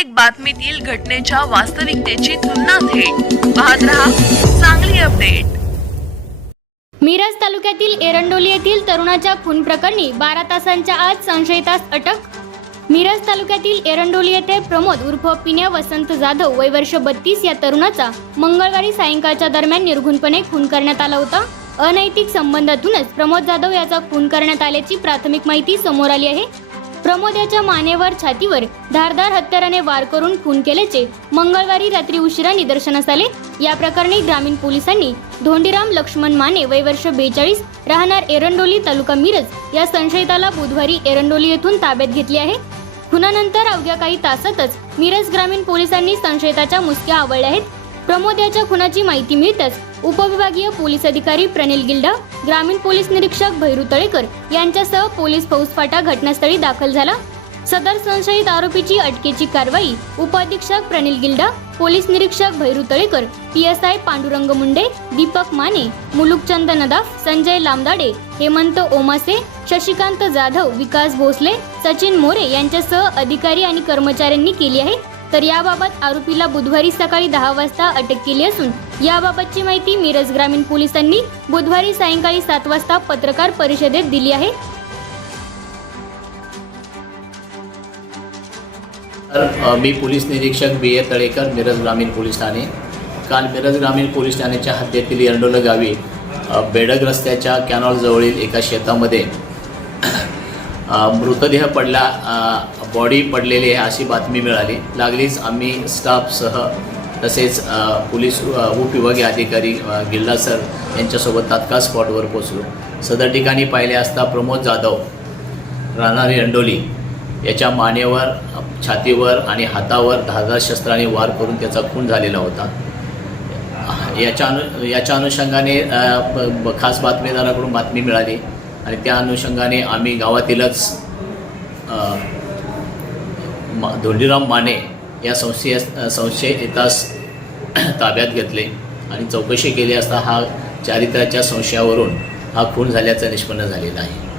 प्रत्येक बातमीतील घटनेच्या वास्तविकतेची तुलना थेट. पाहत रहा चांगली अपडेट. मिरज तालुक्यातील एरंडोली येथील तरुणाच्या खून प्रकरणी बारा तासांच्या आत संशयितास अटक. मिरज तालुक्यातील एरंडोली येथे प्रमोद उर्फ पिण्या वसंत जाधव वय वर्ष बत्तीस या तरुणाचा मंगळवारी सायंकाळच्या दरम्यान निर्घुणपणे खून करण्यात आला होता. अनैतिक संबंधातूनच प्रमोद जाधव याचा खून करण्यात आल्याची प्राथमिक माहिती समोर आली आहे. प्रमोद याच्या मानेवर छातीवर धारदार हत्याराने वार करून खून केल्याचे मंगळवारी रात्री उशिरा निदर्शनास आले. या प्रकरणी ग्रामीण पोलिसांनी धोंडीराम लक्ष्मण माने वय वर्ष बेचाळीस राहणार एरंडोली तालुका मिरज या संशयिताला बुधवारी एरंडोली येथून ताब्यात घेतले आहे. खुनानंतर अवघ्या काही तासातच मिरज ग्रामीण पोलिसांनी संशयिताच्या मुसक्या आवळल्या आहेत. प्रमोद याच्या खुनाची माहिती मिळताच उपविभागीय पोलीस अधिकारी प्रनिल गिल्डा ग्रामीण पोलीस निरीक्षक भैरू तळेकर यांच्यासह पोलीस फौजफाटा घटनास्थळी दाखल झाला. सदर संशयित आरोपीची अटकेची कारवाई उपअधीक्षक प्रनिल गिल्डा पोलीस निरीक्षक Bhairu Talekar P S I Pandurang Munde Deepak Mane Mulukchand Nadaf Sanjay Lamdade Hemant Omase Shashikant Jadhav Vikas Bhosale Sachin More यांच्यासह अधिकारी आणि कर्मचाऱ्यांनी केली आहे. तर याबाबत आरोपीला बुधवारी सकाळी दहा वाजता अटक केली असून याबाबतची माहिती मिरज ग्रामीण पोलिसांनी बुधवारी सायंकाळी सात वाजता पत्रकार परिषदेत दिली आहे. मी पोलीस निरीक्षक बी ए तळेकर मिरज ग्रामीण पोलीस ठाणे. काल मिरज ग्रामीण पोलीस ठाण्याच्या हद्दीतील एरंडोला गावी बेडग रस्त्याच्या कॅनॉलजवळील एका शेतामध्ये मृतदेह पडला. बॉडी पडलेली आहे अशी बातमी मिळाली. लागलीच आम्ही स्टाफसह तसेच पोलीस उपविभागीय अधिकारी गिल्ला सर यांच्यासोबत तात्काळ स्पॉटवर पोचलो सदर ठिकाणी पाहिले असता प्रमोद जाधव राहणारी अंडोली याच्या मानेवर छातीवर आणि हातावर धारदार शस्त्राने वार करून त्याचा खून झालेला होता. याच्या अनु याच्या अनुषंगाने खास बातमीदाराकडून बातमी मिळाली आणि त्या अनुषंगाने आम्ही गावातीलच मा- धोंडीराम माने या संशय संशयितास ताब्यात घेतले आणि चौकशी केली असता हा चारित्र्याच्या संशयावरून हा खून झाल्याचं निष्पन्न झालेला आहे.